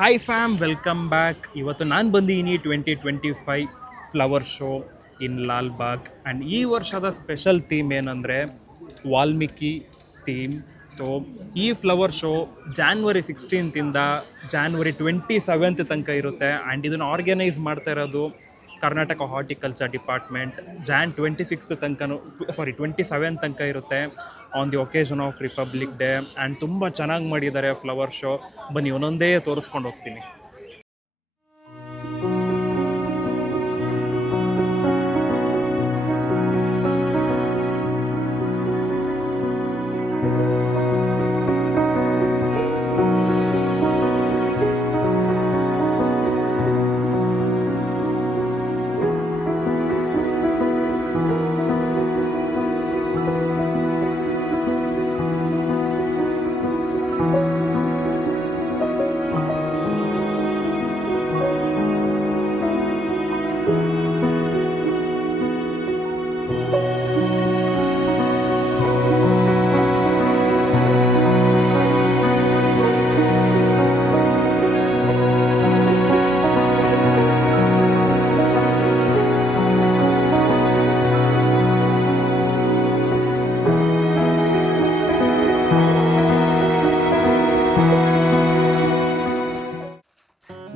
Hi fam, welcome back. ಇವತ್ತು ನಾನು ಬಂದಿದ್ದೀನಿ 2025 flower show in Lalbagh. And ಈ ವರ್ಷದ ಸ್ಪೆಷಲ್ ಥೀಮ್ ಏನಂದರೆ ವಾಲ್ಮೀಕಿ ಥೀಮ್. ಸೊ ಈ ಫ್ಲವರ್ ಶೋ ಜಾನ್ವರಿ 16 ಜಾನ್ವರಿ 27 ತನಕ ಇರುತ್ತೆ. ಆ್ಯಂಡ್ ಇದನ್ನು ಆರ್ಗನೈಸ್ ಮಾಡ್ತಾ ಇರೋದು ಕರ್ನಾಟಕ ಹಾರ್ಟಿಕಲ್ಚರ್ ಡಿಪಾರ್ಟ್ಮೆಂಟ್. ಜಾನ್ 26 ತನಕ 27 ತನಕ ಇರುತ್ತೆ on the occasion of Republic Day. And ತುಂಬ ಚೆನ್ನಾಗಿ ಮಾಡಿದ್ದಾರೆ ಫ್ಲವರ್ ಶೋ. ಬನ್ನಿ ಒಂದೊಂದೇ ತೋರಿಸ್ಕೊಂಡು ಹೋಗ್ತೀನಿ.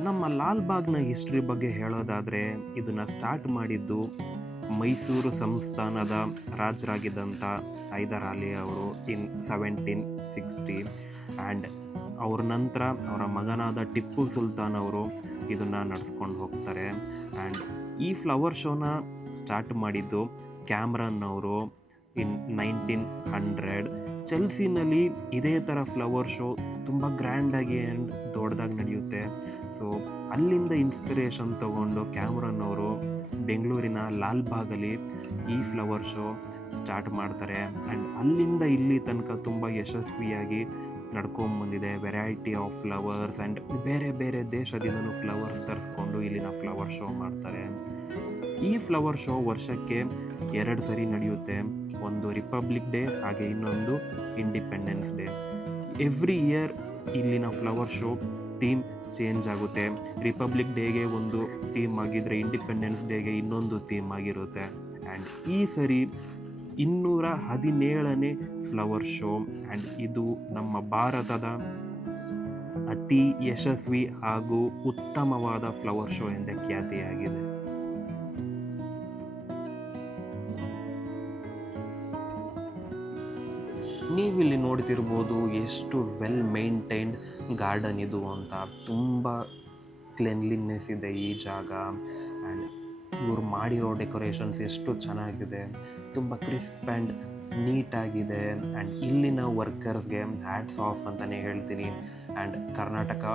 ನಮ್ಮ ಲಾಲ್ಬಾಗ್ನ ಹಿಸ್ಟ್ರಿ ಬಗ್ಗೆ ಹೇಳೋದಾದರೆ, ಇದನ್ನು ಸ್ಟಾರ್ಟ್ ಮಾಡಿದ್ದು ಮೈಸೂರು ಸಂಸ್ಥಾನದ ರಾಜರಾಗಿದ್ದಂಥ ಹೈದರ್ ಅಲಿ ಅವರು ಇನ್ 1760. ಆ್ಯಂಡ್ ಅವ್ರ ನಂತರ ಅವರ ಮಗನಾದ ಟಿಪ್ಪು ಸುಲ್ತಾನ್ ಅವರು ಇದನ್ನು ನಡೆಸ್ಕೊಂಡು ಹೋಗ್ತಾರೆ. ಆ್ಯಂಡ್ ಈ ಫ್ಲವರ್ ಶೋನ ಸ್ಟಾರ್ಟ್ ಮಾಡಿದ್ದು ಕ್ಯಾಮ್ರನ್ ಅವರು ಇನ್ 1900. ಚೆಲ್ಸಿನಲ್ಲಿ ಇದೇ ಥರ ಫ್ಲವರ್ ಶೋ ತುಂಬ ಗ್ರ್ಯಾಂಡಾಗಿ ಆ್ಯಂಡ್ ದೊಡ್ಡದಾಗಿ ನಡೆಯುತ್ತೆ. ಸೊ ಅಲ್ಲಿಂದ ಇನ್ಸ್ಪಿರೇಷನ್ ತಗೊಂಡು ಕ್ಯಾಮ್ರನ್ ಅವರು ಬೆಂಗಳೂರಿನ ಲಾಲ್ಬಾಗಲ್ಲಿ ಈ ಫ್ಲವರ್ ಶೋ ಸ್ಟಾರ್ಟ್ ಮಾಡ್ತಾರೆ. ಆ್ಯಂಡ್ ಅಲ್ಲಿಂದ ಇಲ್ಲಿ ತನಕ ತುಂಬ ಯಶಸ್ವಿಯಾಗಿ ನಡ್ಕೊಂಬಂದಿದೆ. ವೆರೈಟಿ ಆಫ್ ಫ್ಲವರ್ಸ್ ಆ್ಯಂಡ್ ಬೇರೆ ಬೇರೆ ದೇಶದಿಂದಲೂ ಫ್ಲವರ್ಸ್ ತರಿಸ್ಕೊಂಡು ಇಲ್ಲಿನ ಫ್ಲವರ್ ಶೋ ಮಾಡ್ತಾರೆ. ಈ ಫ್ಲವರ್ ಶೋ ವರ್ಷಕ್ಕೆ 2 ಸರಿ ನಡೆಯುತ್ತೆ. ಒಂದು ರಿಪಬ್ಲಿಕ್ ಡೇ, ಹಾಗೆ ಇನ್ನೊಂದು ಇಂಡಿಪೆಂಡೆನ್ಸ್ ಡೇ. ಎವ್ರಿ ಇಯರ್ ಇಲ್ಲಿನ ಫ್ಲವರ್ ಶೋ ಥೀಮ್ ಚೇಂಜ್ ಆಗುತ್ತೆ. ರಿಪಬ್ಲಿಕ್ ಡೇಗೆ ಒಂದು ಥೀಮ್ ಆಗಿದ್ದರೆ ಇಂಡಿಪೆಂಡೆನ್ಸ್ ಡೇಗೆ ಇನ್ನೊಂದು ಥೀಮ್ ಆಗಿರುತ್ತೆ. ಆ್ಯಂಡ್ ಈ ಸರಿ 217ನೇ ಫ್ಲವರ್ ಶೋ. ಆ್ಯಂಡ್ ಇದು ನಮ್ಮ ಭಾರತದ ಅತಿ ಯಶಸ್ವಿ ಹಾಗೂ ಉತ್ತಮವಾದ ಫ್ಲವರ್ ಶೋ ಎಂದೇ ಖ್ಯಾತಿಯಾಗಿದೆ. ನೀವಿಲ್ಲಿ ನೋಡ್ತಿರ್ಬೋದು ಎಷ್ಟು ವೆಲ್ ಮೇಂಟೈನ್ಡ್ ಗಾರ್ಡನ್ ಇದು ಅಂತ. ತುಂಬ ಕ್ಲೆನ್ಲಿನೆಸ್ ಇದೆ ಈ ಜಾಗ. ಆ್ಯಂಡ್ ಇವ್ರು ಮಾಡಿರೋ ಡೆಕೋರೇಷನ್ಸ್ ಎಷ್ಟು ಚೆನ್ನಾಗಿದೆ, ತುಂಬ ಕ್ರಿಸ್ಪ್ ಆ್ಯಂಡ್ ನೀಟಾಗಿದೆ. ಆ್ಯಂಡ್ ಇಲ್ಲಿನ ವರ್ಕರ್ಸ್ಗೆ ಹ್ಯಾಟ್ಸ್ ಆಫ್ ಅಂತಲೇ ಹೇಳ್ತೀನಿ. ಆ್ಯಂಡ್ ಕರ್ನಾಟಕ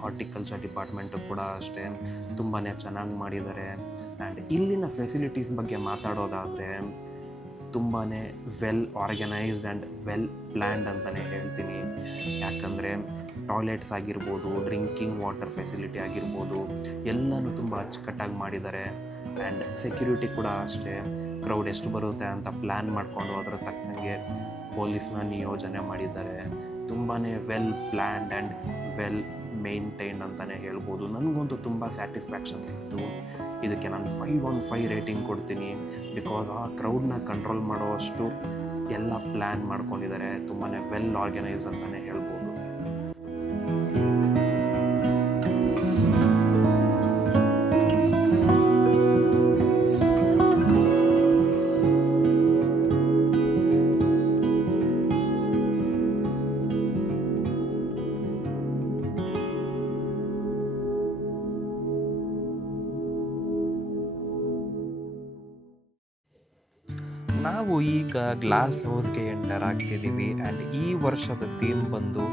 ಹಾರ್ಟಿಕಲ್ಚರ್ ಡಿಪಾರ್ಟ್ಮೆಂಟು ಕೂಡ ಅಷ್ಟೇ ತುಂಬಾ ಚೆನ್ನಾಗಿ ಮಾಡಿದ್ದಾರೆ. ಆ್ಯಂಡ್ ಇಲ್ಲಿನ ಫೆಸಿಲಿಟೀಸ್ ಬಗ್ಗೆ ಮಾತಾಡೋದಾದರೆ ತುಂಬಾ well organised and well planned ಅಂತಲೇ ಹೇಳ್ತೀನಿ. ಯಾಕಂದರೆ ಟಾಯ್ಲೆಟ್ಸ್ ಆಗಿರ್ಬೋದು, ಡ್ರಿಂಕಿಂಗ್ ವಾಟರ್ ಫೆಸಿಲಿಟಿ ಆಗಿರ್ಬೋದು, ಎಲ್ಲನೂ ತುಂಬ ಅಚ್ಚುಕಟ್ಟಾಗಿ ಮಾಡಿದ್ದಾರೆ. ಆ್ಯಂಡ್ ಸೆಕ್ಯೂರಿಟಿ ಕೂಡ ಅಷ್ಟೇ, ಕ್ರೌಡ್ ಎಷ್ಟು ಬರುತ್ತೆ ಅಂತ ಪ್ಲ್ಯಾನ್ ಮಾಡಿಕೊಂಡು ಅದರ ತಕ್ಕಂಗೆ ಪೊಲೀಸ್ನ ನಿಯೋಜನೆ ಮಾಡಿದ್ದಾರೆ. ತುಂಬಾ well planned and well maintained ಅಂತಲೇ ಹೇಳ್ಬೋದು. ನನಗಂತೂ ತುಂಬ ಸ್ಯಾಟಿಸ್ಫ್ಯಾಕ್ಷನ್ ಸಿಕ್ತು. ಇದಕ್ಕೆ ನಾನು 5/5 ರೇಟಿಂಗ್ ಕೊಡ್ತೀನಿ. ಬಿಕಾಸ್ ಆ ಕ್ರೌಡ್ನ ಕಂಟ್ರೋಲ್ ಮಾಡೋವಷ್ಟು ಎಲ್ಲ ಪ್ಲ್ಯಾನ್ ಮಾಡ್ಕೊಂಡಿದ್ದಾರೆ. ತುಂಬಾ ವೆಲ್ ಆರ್ಗನೈಸ್ ಅಂತಲೇ ಹೇಳ್ಬೋದು. ನಾವು ಈಗ ಗ್ಲಾಸ್ ಹೌಸ್ಗೆ ಎಂಟರ್ ಆಗ್ತಿದ್ದೀವಿ. ಆ್ಯಂಡ್ ಈ ವರ್ಷದ ಥೀಮ್ ಬಂದು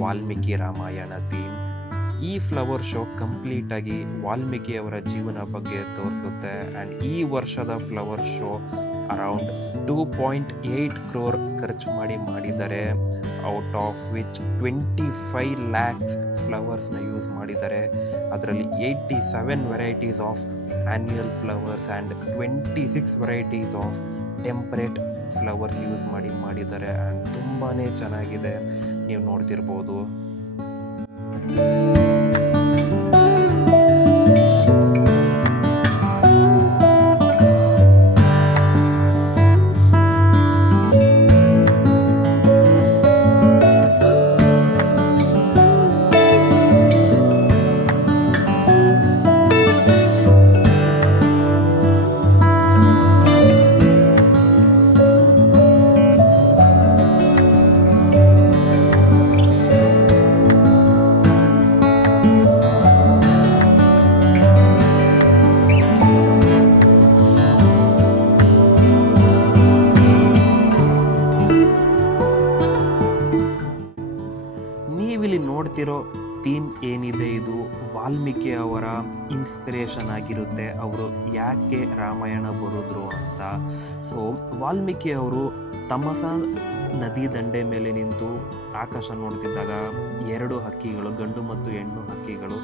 ವಾಲ್ಮೀಕಿ ರಾಮಾಯಣ ಥೀಮ್. ಈ ಫ್ಲವರ್ ಶೋ ಕಂಪ್ಲೀಟಾಗಿ ವಾಲ್ಮೀಕಿ ಅವರ ಜೀವನ ಬಗ್ಗೆ ತೋರಿಸುತ್ತೆ. ಆ್ಯಂಡ್ ಈ ವರ್ಷದ ಫ್ಲವರ್ ಶೋ ಅರೌಂಡ್ 2.8 crore ಖರ್ಚು ಮಾಡಿದ್ದಾರೆ. ಔಟ್ ಆಫ್ ವಿಚ್ 25 lakhs ಫ್ಲವರ್ಸ್ನ ಯೂಸ್ ಮಾಡಿದ್ದಾರೆ. ಅದರಲ್ಲಿ 87 varieties of annual flowers and 26 varieties of temperate flowers use ಮಾಡಿದ್ದಾರೆ. ಆ್ಯಂಡ್ ತುಂಬಾ ಚೆನ್ನಾಗಿದೆ, ನೀವು ನೋಡ್ತಿರ್ಬೋದು. ಏನಿದೆ ಇದು ವಾಲ್ಮೀಕಿ ಅವರ ಇನ್ಸ್ಪಿರೇಷನ್ ಆಗಿರುತ್ತೆ. ಅವರು ಯಾಕೆ ರಾಮಾಯಣ ಬರೆದ್ರು ಅಂತ. ಸೊ ವಾಲ್ಮೀಕಿ ಅವರು ತಮಸ ನದಿ ದಂಡೆ ಮೇಲೆ ನಿಂತು ಆಕಾಶ ನೋಡ್ತಿದ್ದಾಗ 2 ಹಕ್ಕಿಗಳು, ಗಂಡು ಮತ್ತು ಹೆಣ್ಣು ಹಕ್ಕಿಗಳು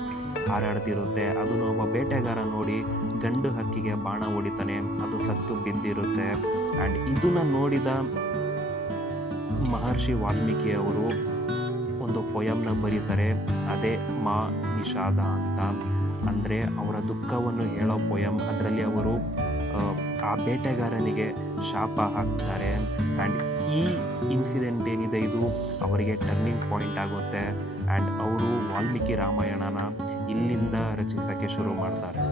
ಹಾರಾಡ್ತಿರುತ್ತೆ. ಅದನ್ನು ಒಬ್ಬ ಬೇಟೆಗಾರ ನೋಡಿ ಗಂಡು ಹಕ್ಕಿಗೆ ಬಾಣ ಹೊಡಿತಾನೆ, ಅದು ಸತ್ತು ಬಿದ್ದಿರುತ್ತೆ. ಆ್ಯಂಡ್ ಇದನ್ನು ನೋಡಿದ ಮಹರ್ಷಿ ವಾಲ್ಮೀಕಿ ಅವರು ಒಂದು ಪೊಯಮ್ನ ಬರೀತಾರೆ, ಅದೇ ಮಾ ನಿಷಾದ ಅಂತ. ಅಂದರೆ ಅವರ ದುಃಖವನ್ನು ಹೇಳೋ ಪೊಯಮ್. ಅದರಲ್ಲಿ ಅವರು ಆ ಬೇಟೆಗಾರನಿಗೆ ಶಾಪ ಹಾಕ್ತಾರೆ. ಆ್ಯಂಡ್ ಈ ಇನ್ಸಿಡೆಂಟ್ ಏನಿದೆ ಇದು ಅವರಿಗೆ ಟರ್ನಿಂಗ್ ಪಾಯಿಂಟ್ ಆಗುತ್ತೆ. ಆ್ಯಂಡ್ ಅವರು ವಾಲ್ಮೀಕಿ ರಾಮಾಯಣನ ಇಲ್ಲಿಂದ ರಚಿಸೋಕ್ಕೆ ಶುರು ಮಾಡ್ತಾರೆ.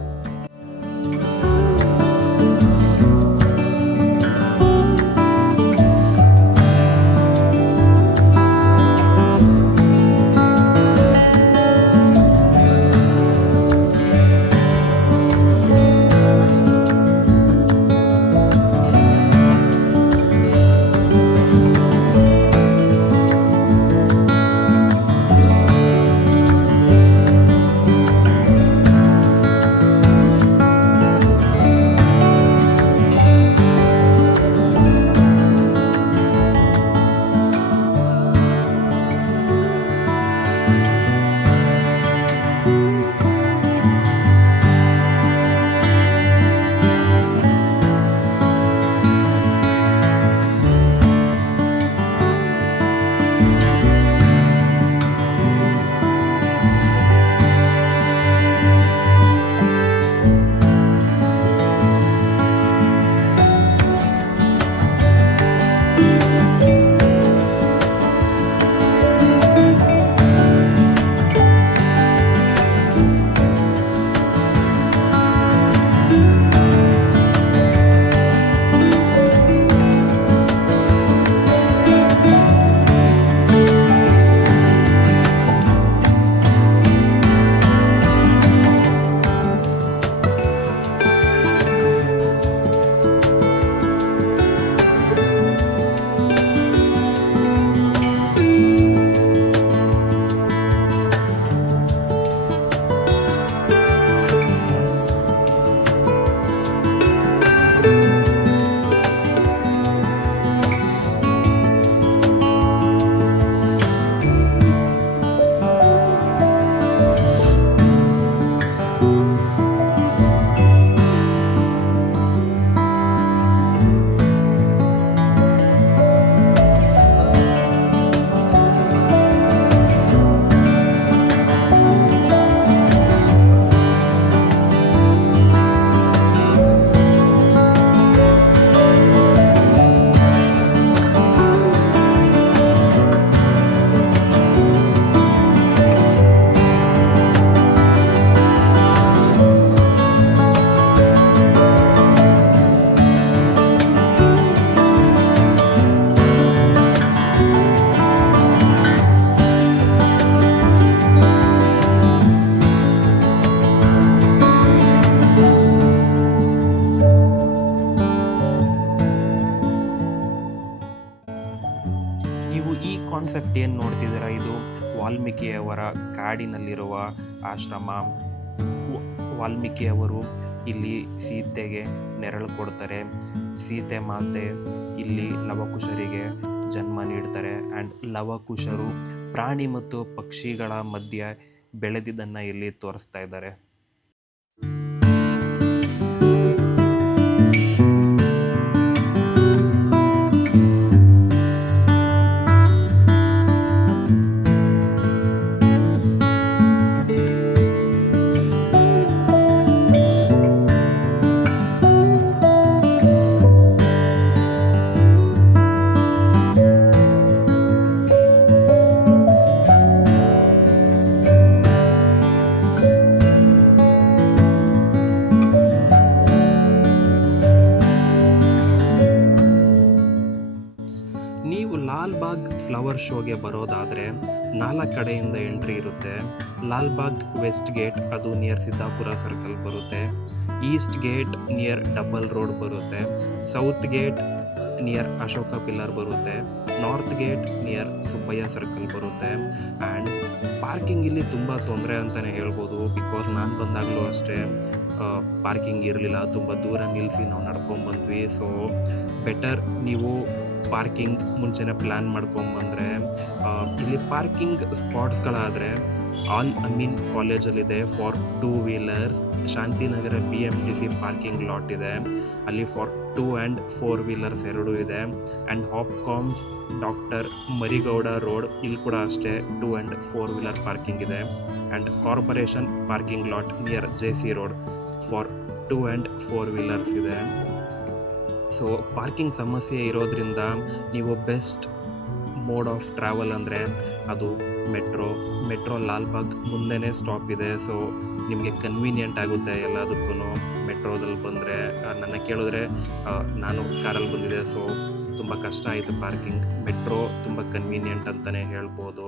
ಕಾನ್ಸೆಪ್ಟ್ ಏನು ನೋಡ್ತಿದ್ದೀರಾ, ಇದು ವಾಲ್ಮೀಕಿಯವರ ಕಾಡಿನಲ್ಲಿರುವ ಆಶ್ರಮ. ವಾಲ್ಮೀಕಿಯವರು ಇಲ್ಲಿ ಸೀತೆಗೆ ನೆರಳು ಕೊಡ್ತಾರೆ. ಸೀತೆ ಮಾತೆ ಇಲ್ಲಿ ಲವಕುಶರಿಗೆ ಜನ್ಮ ನೀಡ್ತಾರೆ. ಆ್ಯಂಡ್ ಲವಕುಶರು ಪ್ರಾಣಿ ಮತ್ತು ಪಕ್ಷಿಗಳ ಮಧ್ಯೆ ಬೆಳೆದಿದ್ದನ್ನು ಇಲ್ಲಿ ತೋರಿಸ್ತಾ ಇದ್ದಾರೆ. ಲಾಲ್ಬಾಗ್ ಫ್ಲವರ್ ಶೋಗೆ ಬರೋದಾದರೆ 4 ಕಡೆಯಿಂದ ಎಂಟ್ರಿ ಇರುತ್ತೆ. ಲಾಲ್ಬಾಗ್ ವೆಸ್ಟ್ ಗೇಟ್, ಅದು ನಿಯರ್ ಸಿದ್ದಾಪುರ ಸರ್ಕಲ್ ಬರುತ್ತೆ. East gate near double road ಬರುತ್ತೆ. South gate near Ashoka pillar ಬರುತ್ತೆ. North gate near Subbaiah circle ಬರುತ್ತೆ. ಆ್ಯಂಡ್ ಪಾರ್ಕಿಂಗ್ ಇಲ್ಲಿ ತುಂಬ ತೊಂದರೆ ಅಂತಲೇ ಹೇಳ್ಬೋದು. ಬಿಕಾಸ್ ನಾನು ಬಂದಾಗಲೂ ಅಷ್ಟೇ ಪಾರ್ಕಿಂಗ್ ಇರಲಿಲ್ಲ, ತುಂಬ ದೂರ ನಿಲ್ಲಿಸಿ ನಾವು ನಡ್ಕೊಂಬಂದ್ವಿ. ಸೊ ಬೆಟರ್ ನೀವು ಪಾರ್ಕಿಂಗ್ ಮುಂಚೆನೇ ಪ್ಲ್ಯಾನ್ ಮಾಡ್ಕೊಂಬಂದರೆ. ಇಲ್ಲಿ ಪಾರ್ಕಿಂಗ್ ಸ್ಪಾಟ್ಸ್ಗಳಾದರೆ ಆಲ್ ಅಮೀನ್ ಕಾಲೇಜಲ್ಲಿದೆ for 2 wheelers, Shantinagar BMTC parking lot ಇದೆ, ಅಲ್ಲಿ ಫಾರ್ 2 and 4 ವೀಲರ್ಸ್ ಎರಡೂ ಇದೆ. And Hopcoms doctor Marigowda road, ಇಲ್ಲಿ ಕೂಡ ಅಷ್ಟೇ 2 and 4 ವೀಲರ್ ಪಾರ್ಕಿಂಗ್ ಇದೆ. And corporation parking lot near JC road for 2 and 4 wheelers ಇದೆ. ಸೊ ಪಾರ್ಕಿಂಗ್ ಸಮಸ್ಯೆ ಇರೋದ್ರಿಂದ ನೀವು ಬೆಸ್ಟ್ ಮೋಡ್ ಆಫ್ ಟ್ರಾವೆಲ್ ಅಂದರೆ ಅದು ಮೆಟ್ರೋ ಲಾಲ್ಬಾಗ್ ಮುಂದೆನೇ ಸ್ಟಾಪ್ ಇದೆ. ಸೊ ನಿಮಗೆ ಕನ್ವೀನಿಯೆಂಟ್ ಆಗುತ್ತೆ ಎಲ್ಲದಕ್ಕೂ ಮೆಟ್ರೋದಲ್ಲಿ ಬಂದರೆ. ನನ್ನ ಕೇಳಿದ್ರೆ ನಾನು ಕಾರಲ್ಲಿ ಬಂದಿದ್ದೆ, ಸೊ ತುಂಬ ಕಷ್ಟ ಆಯಿತು ಪಾರ್ಕಿಂಗ್. ಮೆಟ್ರೋ ತುಂಬ ಕನ್ವೀನಿಯೆಂಟ್ ಅಂತಲೇ ಹೇಳ್ಬೋದು.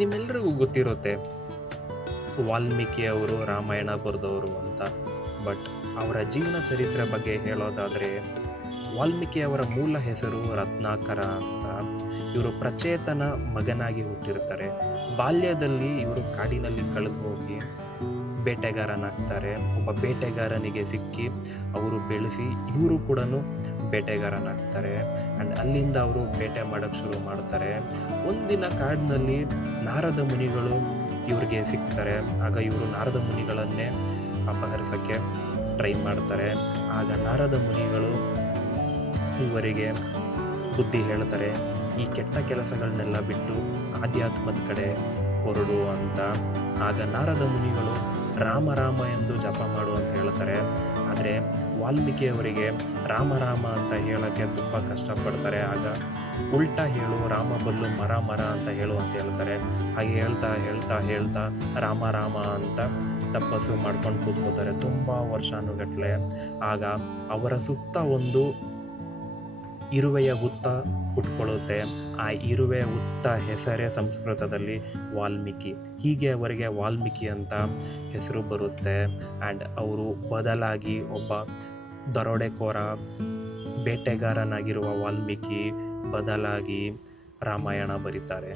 ನಿಮ್ಮೆಲ್ಲರಿಗೂ ಗೊತ್ತಿರುತ್ತೆ ವಾಲ್ಮೀಕಿ ಅವರು ರಾಮಾಯಣ ಬರೆದವರು ಅಂತ. ಬಟ್ ಅವರ ಜೀವನ ಚರಿತ್ರೆ ಬಗ್ಗೆ ಹೇಳೋದಾದರೆ, ವಾಲ್ಮೀಕಿ ಅವರ ಮೂಲ ಹೆಸರು ರತ್ನಾಕರ ಅಂತ. ಇವರು ಪ್ರಚೇತನ ಮಗನಾಗಿ ಹುಟ್ಟಿರ್ತಾರೆ. ಬಾಲ್ಯದಲ್ಲಿ ಇವರು ಕಾಡಿನಲ್ಲಿ ಕಳೆದು ಹೋಗಿ ಬೇಟೆಗಾರನಾಗ್ತಾರೆ. ಒಬ್ಬ ಬೇಟೆಗಾರನಿಗೆ ಸಿಕ್ಕಿ ಅವರು ಬೆಳೆಸಿ ಇವರು ಕೂಡ ಬೇಟೆಗಾರನಾಗ್ತಾರೆ. ಆ್ಯಂಡ್ ಅಲ್ಲಿಂದ ಅವರು ಬೇಟೆ ಮಾಡೋಕ್ಕೆ ಶುರು ಮಾಡ್ತಾರೆ. ಒಂದಿನ ಕಾಡಿನಲ್ಲಿ ನಾರದ ಮುನಿಗಳು ಇವ್ರಿಗೆ ಸಿಗ್ತಾರೆ. ಆಗ ಇವರು ನಾರದ ಮುನಿಗಳನ್ನೇ ಅಪಹರಿಸೋಕ್ಕೆ ಟ್ರೈ ಮಾಡ್ತಾರೆ. ಆಗ ನಾರದ ಮುನಿಗಳು ಇವರಿಗೆ ಬುದ್ಧಿ ಹೇಳ್ತಾರೆ, ಈ ಕೆಟ್ಟ ಕೆಲಸಗಳನ್ನೆಲ್ಲ ಬಿಟ್ಟು ಆಧ್ಯಾತ್ಮದ ಕಡೆ ಹೊರಡು ಅಂತ. ಆಗ ನಾರದ ಮುನಿಗಳು ರಾಮ ರಾಮ ಎಂದು ಜಪ ಮಾಡು ಅಂತ ಹೇಳ್ತಾರೆ. ಆದರೆ ವಾಲ್ಮೀಕಿಯವರಿಗೆ ರಾಮ ರಾಮ ಅಂತ ಹೇಳೋಕ್ಕೆ ತುಂಬ ಕಷ್ಟಪಡ್ತಾರೆ. ಆಗ ಉಲ್ಟಾ ಹೇಳು, ರಾಮ ಬಲ್ಲು ಮರ ಮರ ಅಂತ ಹೇಳು ಅಂತ ಹೇಳ್ತಾರೆ. ಹಾಗೆ ಹೇಳ್ತಾ ಹೇಳ್ತಾ ಹೇಳ್ತಾ ರಾಮ ರಾಮ ಅಂತ ತಪಸ್ಸು ಮಾಡ್ಕೊಂಡು ಕೂತ್ಕೋತಾರೆ ತುಂಬ ವರ್ಷಾನುಗಟ್ಟಲೆ. ಆಗ ಅವರ ಸುತ್ತ ಒಂದು ಇರುವೆಯ ಹುತ್ತ ಹುಟ್ಕೊಳ್ಳುತ್ತೆ. ಆ ಇರುವೆ ಹುತ್ತ ಹೆಸರೇ ಸಂಸ್ಕೃತದಲ್ಲಿ ವಾಲ್ಮೀಕಿ. ಹೀಗೆ ಅವರಿಗೆ ವಾಲ್ಮೀಕಿ ಅಂತ ಹೆಸರು ಬರುತ್ತೆ. ಆ್ಯಂಡ್ ಅವರು ಬದಲಾಗಿ ಒಬ್ಬ ದರೋಡೆಕೋರ ಬೇಟೆಗಾರನಾಗಿರುವ ವಾಲ್ಮೀಕಿ ಬದಲಾಗಿ ರಾಮಾಯಣ ಬರೀತಾರೆ.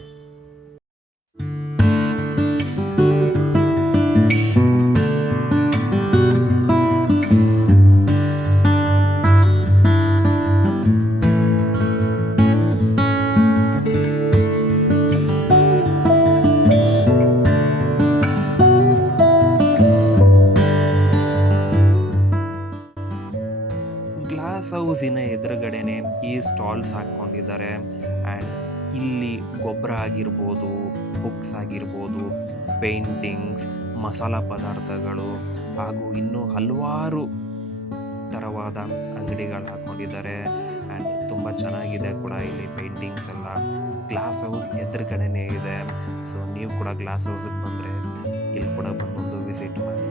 ಗ್ಲಾಸ್ ಹೌಸಿನ ಎದುರುಗಡೆನೆ ಈ ಸ್ಟಾಲ್ಸ್ ಹಾಕ್ಕೊಂಡಿದ್ದಾರೆ. ಆ್ಯಂಡ್ ಇಲ್ಲಿ ಗೊಬ್ಬರ ಆಗಿರ್ಬೋದು, ಬುಕ್ಸ್ ಆಗಿರ್ಬೋದು, ಪೇಂಟಿಂಗ್ಸ್, ಮಸಾಲ ಪದಾರ್ಥಗಳು ಹಾಗೂ ಇನ್ನೂ ಹಲವಾರು ಥರವಾದ ಅಂಗಡಿಗಳು ಹಾಕ್ಕೊಂಡಿದ್ದಾರೆ. ಆ್ಯಂಡ್ ತುಂಬ ಚೆನ್ನಾಗಿದೆ ಕೂಡ ಇಲ್ಲಿ ಪೇಂಟಿಂಗ್ಸ್ ಎಲ್ಲ. ಗ್ಲಾಸ್ ಹೌಸ್ ಎದುರುಗಡೆನೇ ಇದೆ. ಸೊ ನೀವು ಕೂಡ ಗ್ಲಾಸ್ ಹೌಸಿಗೆ ಬಂದರೆ ಇಲ್ಲಿ ಕೂಡ ಬಂದೊಂದು ವಿಸಿಟ್ ಮಾಡಿ.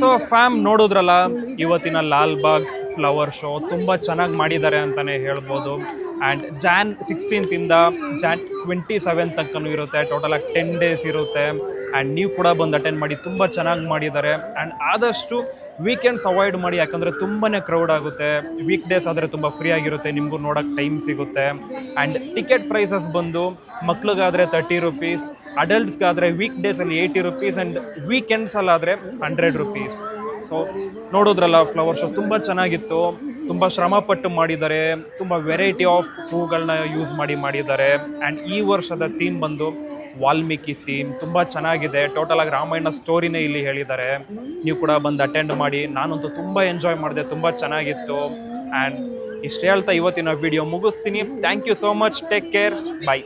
ಸೊ ಫ್ಯಾಮ್ ನೋಡಿದ್ರಲ್ಲ ಇವತ್ತಿನ ಲಾಲ್ಬಾಗ್ ಫ್ಲವರ್ ಶೋ ತುಂಬ ಚೆನ್ನಾಗಿ ಮಾಡಿದ್ದಾರೆ ಅಂತಲೇ ಹೇಳ್ಬೋದು. ಆ್ಯಂಡ್ Jan 16th Jan 27 ತನಕನೂ ಇರುತ್ತೆ. ಟೋಟಲಾಗಿ 10 days ಇರುತ್ತೆ. ಆ್ಯಂಡ್ ನೀವು ಕೂಡ ಬಂದು ಅಟೆಂಡ್ ಮಾಡಿ, ತುಂಬ ಚೆನ್ನಾಗಿ ಮಾಡಿದ್ದಾರೆ. ಆ್ಯಂಡ್ ಆದಷ್ಟು ವೀಕೆಂಡ್ಸ್ ಅವಾಯ್ಡ್ ಮಾಡಿ, ಯಾಕಂದರೆ ತುಂಬಾ ಕ್ರೌಡ್ ಆಗುತ್ತೆ. ವೀಕ್ ಡೇಸ್ ಆದರೆ ತುಂಬ ಫ್ರೀ ಆಗಿರುತ್ತೆ, ನಿಮಗೂ ನೋಡೋಕ್ಕೆ ಟೈಮ್ ಸಿಗುತ್ತೆ. ಆ್ಯಂಡ್ ಟಿಕೆಟ್ ಪ್ರೈಸಸ್ ಬಂದು ಮಕ್ಳಿಗಾದರೆ 30 rupees, ಅಡಲ್ಟ್ಸ್ಗಾದರೆ ವೀಕ್ ಡೇಸಲ್ಲಿ 80 rupees ಆ್ಯಂಡ್ ವೀಕೆಂಡ್ಸಲ್ಲಾದರೆ 100 rupees. ಸೊ ನೋಡೋದ್ರಲ್ಲ ಫ್ಲವರ್ ಶೋ ತುಂಬ ಚೆನ್ನಾಗಿತ್ತು. ತುಂಬ ಶ್ರಮಪಟ್ಟು ಮಾಡಿದ್ದಾರೆ. ತುಂಬ ವೆರೈಟಿ ಆಫ್ ಹೂಗಳನ್ನ ಯೂಸ್ ಮಾಡಿದ್ದಾರೆ. ಆ್ಯಂಡ್ ಈ ವರ್ಷದ ಥೀಮ್ ಬಂದು ವಾಲ್ಮೀಕಿ ಥೀಮ್. ತುಂಬ ಚೆನ್ನಾಗಿದೆ. ಟೋಟಲಾಗಿ ರಾಮಾಯಣ ಸ್ಟೋರಿನೇ ಇಲ್ಲಿ ಹೇಳಿದ್ದಾರೆ. ನೀವು ಕೂಡ ಬಂದು ಅಟೆಂಡ್ ಮಾಡಿ. ನಾನಂತೂ ತುಂಬ ಎಂಜಾಯ್ ಮಾಡಿದೆ, ತುಂಬ ಚೆನ್ನಾಗಿತ್ತು. ಆ್ಯಂಡ್ ಇಷ್ಟು ಹೇಳ್ತಾ ಇವತ್ತಿನ ವಿಡಿಯೋ ಮುಗಿಸ್ತೀನಿ. Thank you so much. Take care. Bye.